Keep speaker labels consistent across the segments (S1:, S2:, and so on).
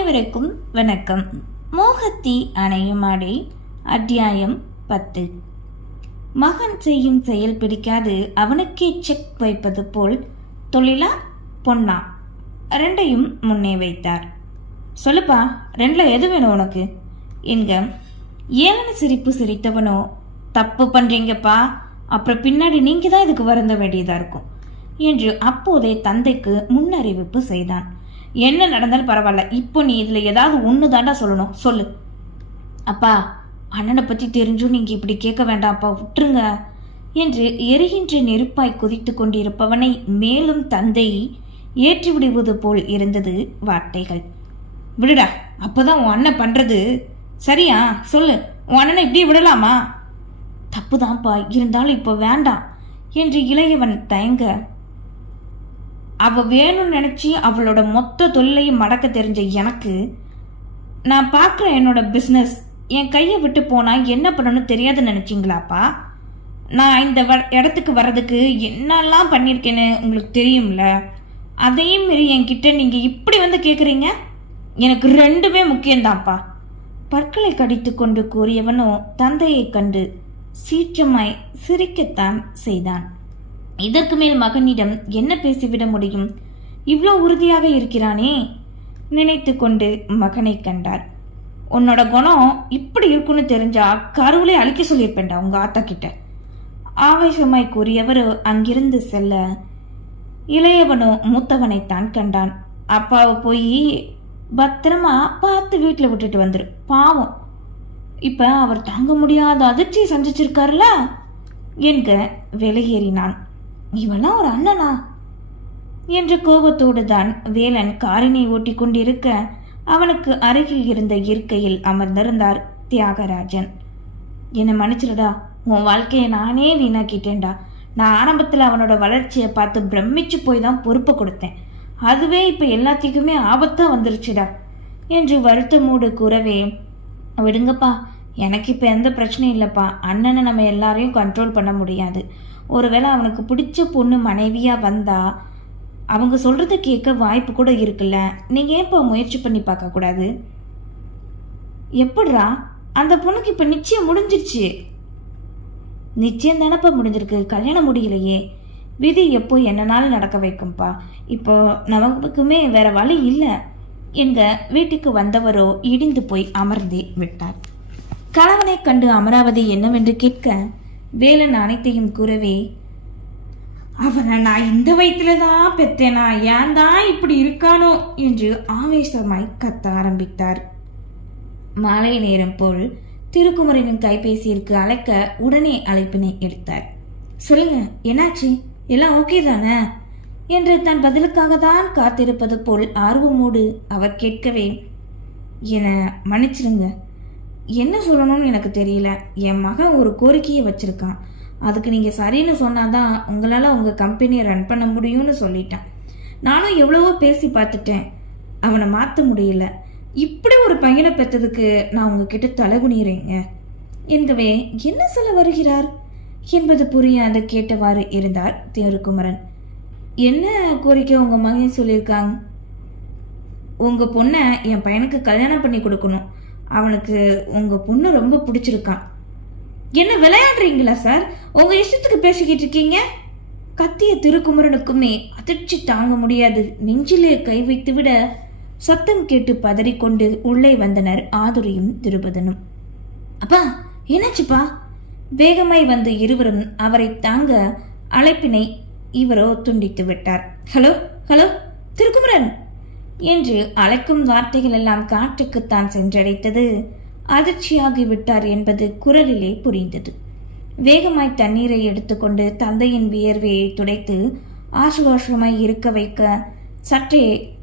S1: அனைவருக்கும் வணக்கம். மோகத்தி அணையுமாடி அத்தியாயம் பத்து. மகன் செய்யும் செயல் பிடிக்காது அவனுக்கே செக் வைப்பது போல் தொழிலா பொன்னா ரெண்டையும் முன்னே வைத்தார். சொல்லுப்பா ரெண்டில் எது வேணும் உனக்கு? என்க ஏளன சிரிப்பு சிரித்தவனோ தப்பு பண்றீங்கப்பா அப்புறம் பின்னாடி நீங்க தான் இதுக்கு வருந்த வேண்டியதா இருக்கும் என்று அப்போதே தந்தைக்கு முன்னறிவிப்பு செய்தான். என்ன நடந்தாலும் பரவாயில்ல. இப்போ நீ இதில் ஏதாவது ஒன்று தாண்டா சொல்லணும். சொல்லு. அப்பா அண்ணனை பற்றி தெரிஞ்சும் நீங்கள் இப்படி கேட்க வேண்டாம்ப்பா விட்டுருங்க. என்று எரிகின்ற நெருப்பாய் குதித்து கொண்டிருப்பவனை மேலும் தந்தை ஏற்றி விடுவது போல் இருந்தது வார்த்தைகள். விடுடா அப்போதான் உன் அண்ணன் பண்ணுறது சரியா? சொல்லு. உன் அண்ணனை இப்படி விடலாமா? தப்புதான்ப்பா. இருந்தாலும் இப்போ வேண்டாம். என்று இளையவன் தயங்க அவள் வேணும்னு நினச்சி அவளோட மொத்த தொழிலையும் மடக்க தெரிஞ்ச எனக்கு நான் பார்க்குற என்னோட பிஸ்னஸ் என் கையை விட்டு போனால் என்ன பண்ணணும்னு தெரியாதுன்னு நினச்சிங்களாப்பா? நான் இந்த வ இடத்துக்கு வர்றதுக்கு என்னெல்லாம் பண்ணியிருக்கேன்னு உங்களுக்கு தெரியும்ல? அதையும் மீறி என்கிட்ட நீங்கள் இப்படி வந்து கேட்குறீங்க எனக்கு ரெண்டுமே முக்கியம்தான்ப்பா. பற்களை கடித்து கொண்டு கூறியவனோ தந்தையைக் கண்டு சீற்றமாய் சிரிக்கத்தான் செய்தான். இதற்கு மேல் மகனிடம் என்ன பேசிவிட முடியும்? இவ்வளோ உறுதியாக இருக்கிறானே? நினைத்து கொண்டு மகனை கண்டார். உன்னோட குணம் இப்படி இருக்குன்னு தெரிஞ்சா கருவிலே அழிக்க சொல்லியிருப்பேன்டா உங்க ஆத்தா கிட்ட. ஆவேசமாய் கூறியவர் அங்கிருந்து செல்ல. இளையவனும் மூத்தவனைத்தான் கண்டான். அப்பாவை போய் பத்திரமா பார்த்து வீட்டில் விட்டுட்டு வந்துரு. பாவம். இப்ப அவர் தாங்க முடியாத அதிர்ச்சியை சந்திச்சிருக்காருல? என்க வெளியேறினான் இவெல்லாம் ஒரு அண்ணனா? என்ற கோபத்தோடு தான் வேலன் காரினை ஓட்டி கொண்டிருக்க அவனுக்கு அருகில் இருந்த இருக்கையில் அமர்ந்திருந்தார் தியாகராஜன். என்னை மன்னிச்சிருடா உன் வாழ்க்கையை நானே வீணாக்கிட்டேன்டா. நான் ஆரம்பத்தில் அவனோட வளர்ச்சியை பார்த்து பிரமிச்சு போய் தான் பொறுப்பு கொடுத்தேன். அதுவே இப்போ எல்லாத்துக்குமே ஆபத்தாக வந்துருச்சுடா என்று வருத்தமூடு கூறவே விடுங்கப்பா. எனக்கு இப்போ எந்த பிரச்சனையும் இல்லைப்பா. அண்ணனை நம்ம எல்லாரையும் கண்ட்ரோல் பண்ண முடியாது. ஒருவேளை அவனுக்கு பிடிச்ச பொண்ணு மனைவியாக வந்தா அவங்க சொல்கிறத கேட்க வாய்ப்பு கூட இருக்குல்ல. நீங்கள் ஏன்ப்பா முயற்சி பண்ணி பார்க்கக்கூடாது எப்படிரா அந்த பொண்ணுக்கு இப்போ நிச்சயம் முடிஞ்சிருச்சு. நிச்சயம் தானப்பா முடிஞ்சிருக்கு. கல்யாணம் முடியலையே. விதி எப்போ என்னனாலும் நடக்க வைக்கும்பா. இப்போ நமக்குமே வேற வழி இல்லை. எங்க வீட்டுக்கு வந்தவரோ இடிந்து போய் அமர்ந்தே விட்டார். கணவனை கண்டு அமராவதி என்னவென்று கேட்க வேலன் அனைத்தையும் கூறவே அவனை நான் இந்த வயிற்றுல தான் பெத்தேனா? ஏன் தான் இப்படி இருக்கானோ? என்று ஆவேசமாய் கத்த ஆரம்பித்தார். மாலை நேரம் போல் திருக்குமரனின் கைபேசியிற்கு அழைக்க உடனே அழைப்பினை எடுத்தார். சொல்லுங்க என்னாச்சு? எல்லாம் ஓகே தானே? என்று தன் பதிலுக்காக தான் காத்திருப்பது போல் ஆர்வமோடு அவர் கேட்கவே என மன்னிச்சிருங்க என்ன சொல்லணும்னு எனக்கு தெரியல. என் மகன் ஒரு கோரிக்கையை வச்சுருக்கான். அதுக்கு நீங்கள் சரின்னு சொன்னாதான் உங்களால் உங்கள் கம்பெனியை ரன் பண்ண முடியும்னு சொல்லிட்டான். நானும் எவ்வளவோ பேசி பார்த்துட்டேன். அவனை மாற்ற முடியல. இப்படி ஒரு பையனை பெற்றதுக்கு நான் உங்ககிட்ட தலைகுனிறேங்க என்கவே என்ன சொல்ல வருகிறார்? என்பது புரியாத கேட்டவாறு இருந்தார் தேருக்குமரன் என்ன கோரிக்கை உங்கள் மகன் சொல்லியிருக்காங்க உங்கள் பொண்ணை என் பையனுக்கு கல்யாணம் பண்ணி கொடுக்கணும். அவனுக்கு உங்க பொண்ணு ரொம்ப பிடிச்சிருக்கான். என்ன விளையாடுறீங்களா சார்? உங்க இஷ்டத்துக்கு பேசிக்கிட்டு இருக்கீங்க? கத்திய திருக்குமரனுக்குமே அதிர்ச்சி தாங்க முடியாது. நெஞ்சிலே கை வைத்து விட சத்தம் கேட்டு பதறிக்கொண்டு உள்ளே வந்தனர் ஆதுரியும் திருபதனும். அப்பா என்னாச்சுப்பா? வேகமாய் வந்து இருவரும் அவரை தாங்க அழைப்பினை இவரோ துண்டித்து விட்டார். Hello hello Thirukumaran! என்று அழைக்கும் வார்த்தைகள் எல்லாம் காற்றுக்குத்தான் சென்றடைத்தது. அதிர்ச்சியாகி விட்டார் என்பது குரலிலே புரிந்தது. வேகமாய் தண்ணீரை எடுத்துக்கொண்டு தந்தையின் வியர்வையை துடைத்து ஆசுவாசமாய் இருக்க வைக்க சற்றே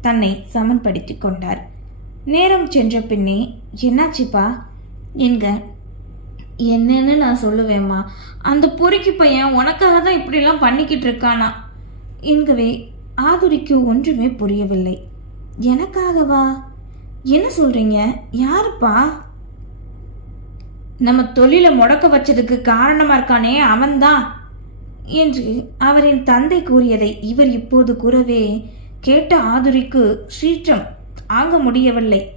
S1: தன்னை சமன்படுத்தி கொண்டார். நேரம் சென்ற பின்னே என்னாச்சுப்பா? என்க என்னன்னு நான் சொல்லுவேம்மா. அந்த பொறுக்கி பையன் உனக்காக தான் இப்படிலாம் பண்ணிக்கிட்டு இருக்கானா? என்கவே ஆதுரிக்கு ஒன்றுமே புரியவில்லை. எனக்காகவா? என்ன சொல்றீங்க? யாருப்பா? நம்ம தொழிலை முடக்க வச்சதுக்கு காரணமா இருக்கானே அவன்தான் என்று அவரின் தந்தை கூறியதை இவர் இப்போது கூறவே கேட்ட ஆதுரிக்கு சீற்றம் ஆங்க முடியவில்லை.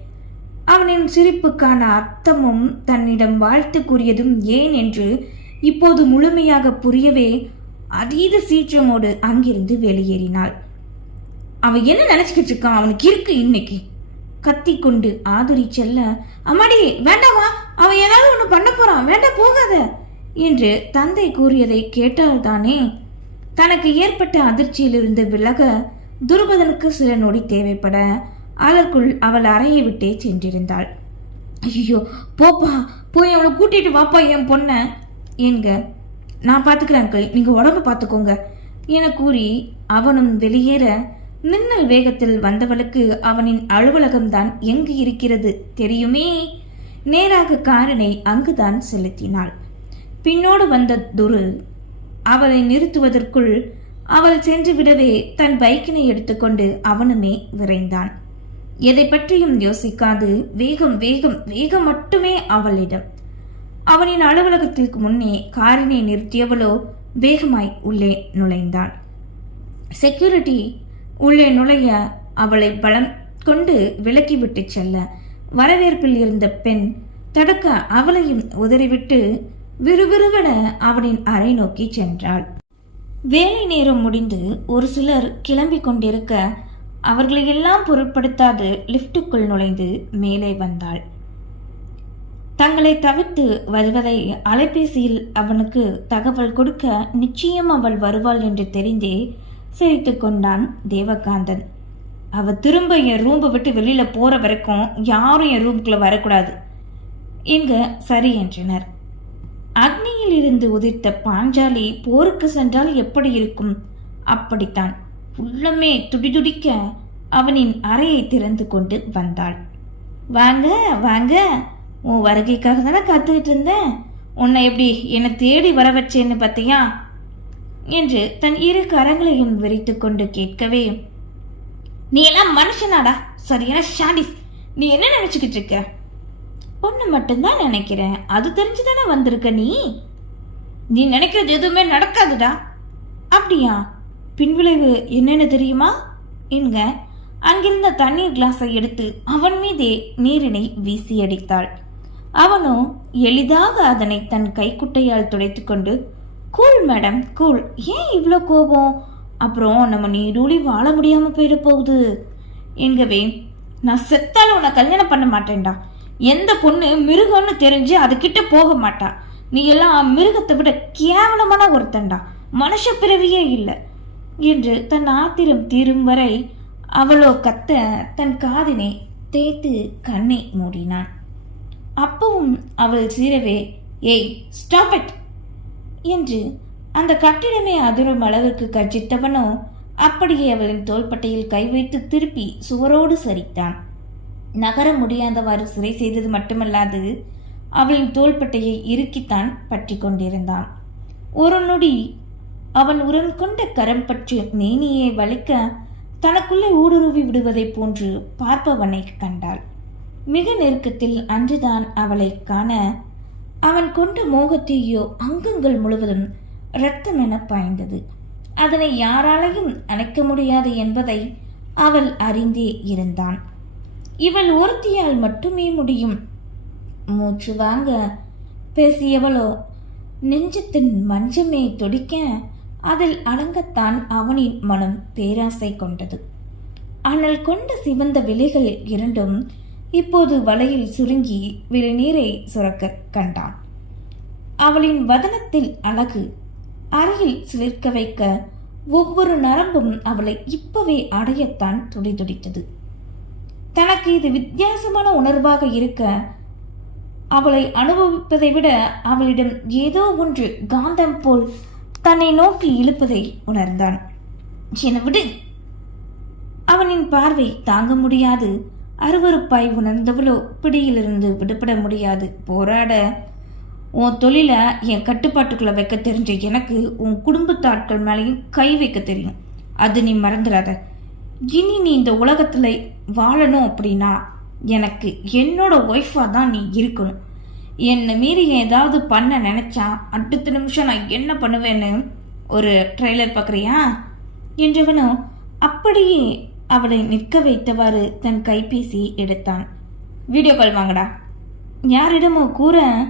S1: அவனின் சிரிப்புக்கான அர்த்தமும் தன்னிடம் வாழ்த்து கூறியதும் ஏன் என்று இப்போது முழுமையாக புரியவே அதீத சீற்றமோடு அங்கிருந்து வெளியேறினாள். அவன் என்ன நினைச்சுக்கிட்டு இருக்கான்? அவனுக்கு இருக்கு இன்னைக்கு. கத்தி கொண்டு ஆதுரி செல்ல அம்மாடி வேண்டாமா அவன் ஏதாவது ஒன்று பண்ண போறான். வேண்டாம் போகாத. என்று தந்தை கூறியதை கேட்டால்தானே தனக்கு ஏற்பட்ட அதிர்ச்சியிலிருந்து விலக துருபதனுக்கு சில நொடி தேவைப்பட அதற்குள் அவள் அறையை விட்டே சென்றிருந்தாள். ஐயோ போப்பா போய் அவளை கூட்டிட்டு வாப்பா என் பொண்ணை. என்க நான் பார்த்துக்கிறேன் அங்கிள். நீங்கள் உடம்பு பார்த்துக்கோங்க என கூறி அவனும் வெளியேற மின்னல் வேகத்தில் வந்தவளுக்கு அவனின் அலுவலகம்தான் எங்கு இருக்கிறது தெரியுமே? நேராக காரினை அங்குதான் செலுத்தினாள். பின்னோடு வந்த துரு அவளை நிறுத்துவதற்குள் அவள் சென்று விடவே தன் பைக்கினை எடுத்துக்கொண்டு அவனுமே விரைந்தான். எதை பற்றியும் யோசிக்காது வேகம் வேகம் வேகம் மட்டுமே அவளிடம். அவனின் அலுவலகத்திற்கு முன்னே காரினை நிறுத்தியவளோ வேகமாய் உள்ளே நுழைந்தான் செக்யூரிட்டி உள்ளே நுழைய அவளை பலம் கொண்டு விலக்கிவிட்டு செல்ல. வரவேற்பில் இருந்த பெண் தடுக்க அவளையும் உதறிவிட்டு விறுவிறுவென அவனின் அறை நோக்கி சென்றாள். வேலை நேரம் முடிந்து ஒரு சிலர் கிளம்பி கொண்டிருக்க அவர்களையெல்லாம் பொருட்படுத்தாது லிப்டுக்குள் நுழைந்து மேலே வந்தாள். தங்களை தவிர்த்து வருவதை அலைபேசியில் அவனுக்கு தகவல் கொடுக்க நிச்சயம் அவள் வருவாள் என்று தெரிந்தே சிரித்து கொண்டான் தேவகாந்தன். அவ திரும்ப என் ரூம்பை விட்டு வெளியில போற வரைக்கும் யாரும் என் ரூம்குள்ள வரக்கூடாது என்க சரி என்றனர். அக்னியில் இருந்து உதிர்த்த பாஞ்சாலி போருக்கு சென்றால் எப்படி இருக்கும்? அப்படித்தான். உள்ளமே துடிதுடிக்க அவனின் அறையை திறந்து கொண்டு வந்தாள். வாங்க வாங்க உன் வருகைக்காக தானே காத்துக்கிட்டு இருந்தேன். உன்னை எப்படி என்னை தேடி வர வச்சேன்னு பார்த்தியா? என்று தன் இரு கரங்களையும் விரித்து கொண்டு கேட்கவே நீ எல்லாம் மனுஷனாடா சரியான ஷாடிஸ். நீ என்ன நினைச்சுக்கிட்டு இருக்க? ஒன்று மட்டும்தான் நினைக்கிறேன். அது தெரிஞ்சுதானே வந்திருக்க நீ? நீ நினைக்கிறது எதுவுமே நடக்காதுடா. அப்படியா? பின்விளைவு என்னென்னு தெரியுமா? என்க. அங்கிருந்த தண்ணீர் கிளாஸை எடுத்து அவன் மீதே நீரினை வீசி அடித்தாள். அவனோ எளிதாக அதனை தன் கைக்குட்டையால் துடைத்துக்கொண்டு கூல் மேடம் கூல் ஏன் இவ்வளோ கோபம்? அப்புறம் நம்ம நீடூழி வாழ முடியாமல் போயிட போகுது. என்கவே நான் செத்தாலும் உன்னை கல்யாணம் பண்ண மாட்டேன்டா. எந்த பொண்ணு மிருகம்னு தெரிஞ்சு அதுக்கிட்ட போக மாட்டா. நீ எல்லாம் மிருகத்தை விட கேவலமான ஒருத்தன்டா. மனுஷ பிறவியே இல்லை. என்று தன் ஆத்திரம் தீரும் வரை அவளோ கத்த தன் காதினை தேய்த்து கண்ணை மூடினான். அப்பவும் அவள் சீரவே ஏய் ஸ்டாப் இட் என்று அந்த கட்டிடமே அதிரும் அளவிற்கு கர்ஜித்தவனோ அப்படியே அவளின் தோள்பட்டையில் கை வைத்து திருப்பி சுவரோடு சரித்தான். நகர முடியாதவாறு சிறை செய்தது மட்டுமல்லாது அவளின் தோள்பட்டையை இறுக்கித்தான் பற்றி கொண்டிருந்தான். ஒரு நொடி அவன் உரம் கொண்ட கரம் பற்றி மேனியை வலிக்க தனக்குள்ளே ஊடுருவி விடுவதைப் போன்று பார்ப்பவனை கண்டாள். மிக நெருக்கத்தில் அன்றுதான் அவளை காண அவன் கொண்ட மோகத்தையோ அங்கங்கள் முழுவதும் இரத்தம் என பாய்ந்தது. அதனை யாராலையும் அணைக்க முடியாது என்பதை அவள் அறிந்தே இருந்தான். இவள் ஒருத்தியால் மட்டுமே முடியும். மூச்சு வாங்க பேசியவளோ நெஞ்சத்தின் மஞ்சமே துடிக்க அதில் அடங்கத்தான் அவனின் மனம் பேராசை கொண்டது. ஆனால் கொண்ட சிவந்த விலைகள் இரண்டும் இப்போது வலையில் சுருங்கி விளைநீரை சுரக்க கண்டான். அவளின் வதனத்தில் அழகு அறையில் சிலிர்க்க வைக்க ஒவ்வொரு நரம்பும் அவளை இப்பவே அடையத்தான் துடிதுடித்தது தனக்கு இது வித்தியாசமான உணர்வாக இருக்க அவளை அனுபவிப்பதை விட அவளிடம் ஏதோ ஒன்று காந்தம் போல் தன்னை நோக்கி இழுப்பதை உணர்ந்தான். என விடு. அவனின் பார்வை தாங்க முடியாது. அருவருப்பாய் உணர்ந்தவளோ பிடியிலிருந்து விடுபட முடியாது. போராட. உன் தொழிலை என் கட்டுப்பாட்டுக்குள்ளே வைக்க தெரிஞ்ச எனக்கு உன் குடும்பத்தாட்கள் மேலேயும் கை வைக்க தெரியும். அது நீ மறந்துடாத இனி நீ இந்த உலகத்தில் வாழணும் அப்படின்னா எனக்கு என்னோட ஒய்ஃபாக தான் நீ இருக்கணும். என்னை மீறி ஏதாவது பண்ண நினச்சா அடுத்த நிமிஷம் நான் என்ன பண்ணுவேன்னு ஒரு ட்ரெய்லர் பார்க்குறியா என்றவனும் அப்படியே அவளை நிற்க வைத்தவாறு தன் கைபேசி எடுத்தான். வீடியோ கால் வாங்கடா. யாரிடமோ கூற.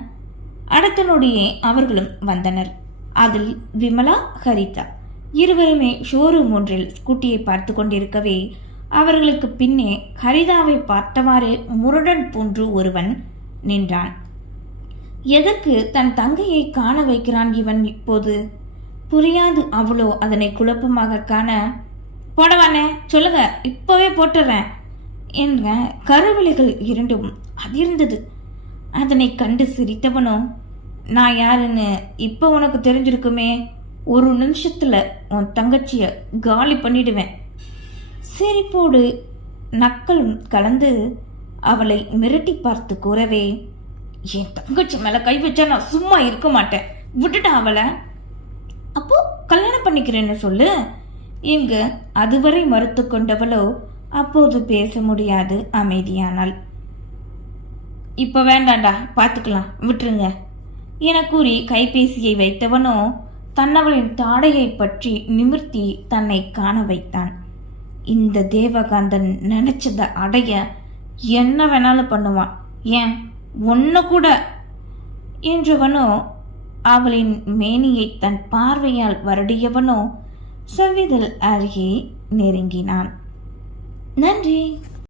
S1: அடுத்த நொடியே அவர்களும் வந்தனர். அதில் விமலா ஹரிதா. இருவருமே ஷோரூம் ஒன்றில் ஸ்கூட்டியை பார்த்து கொண்டிருக்கவே அவர்களுக்கு பின்னே ஹரிதாவை பார்த்தவாறு முரடன் போன்று ஒருவன் நின்றான். எதற்கு தன் தங்கையை காண வைக்கிறான் இவன் இப்போது? புரியாது அவளோ அதனை குழப்பமாக காண போடவானே சொல்லுங்க இப்போவே போட்டுடுறேன் என்ற கருவிழிகள் இரண்டும் அதிர்ந்தது. அதனை கண்டு சிரித்தவனோ நான் யாருன்னு இப்போ உனக்கு தெரிஞ்சிருக்குமே. ஒரு நிமிஷத்தில் உன் தங்கச்சியை காலி பண்ணிடுவேன். சிரிப்போடு நக்கலும் கலந்து அவளை மிரட்டி பார்த்து கூறவே என் தங்கச்சி மேலே கை வச்சா நான் சும்மா இருக்க மாட்டேன். விட்டுட்டா அவளை? அப்போ கல்யாணம் பண்ணிக்கிறேன்னு சொல்லு. இங்கு அதுவரை மறுத்து கொண்டவளோ அப்போது பேச முடியாது அமைதியானாள் இப்போ வேண்டாண்டா பார்த்துக்கலாம் விட்டுருங்க. என கூறி கைபேசியை வைத்தவனோ தன்னவளின் தாடையை பற்றி நிமிர்த்தி தன்னை காண வைத்தான். இந்த தேவகாந்தன் நினைச்சதை அடைய என்ன வேணாலும் பண்ணுவான். ஏன்? ஒன்று கூட. என்றவனோ அவளின் மேனியை தன் பார்வையால் வருடியவனோ செவ்விதழ் அருகே நெருங்கினான். நன்றி.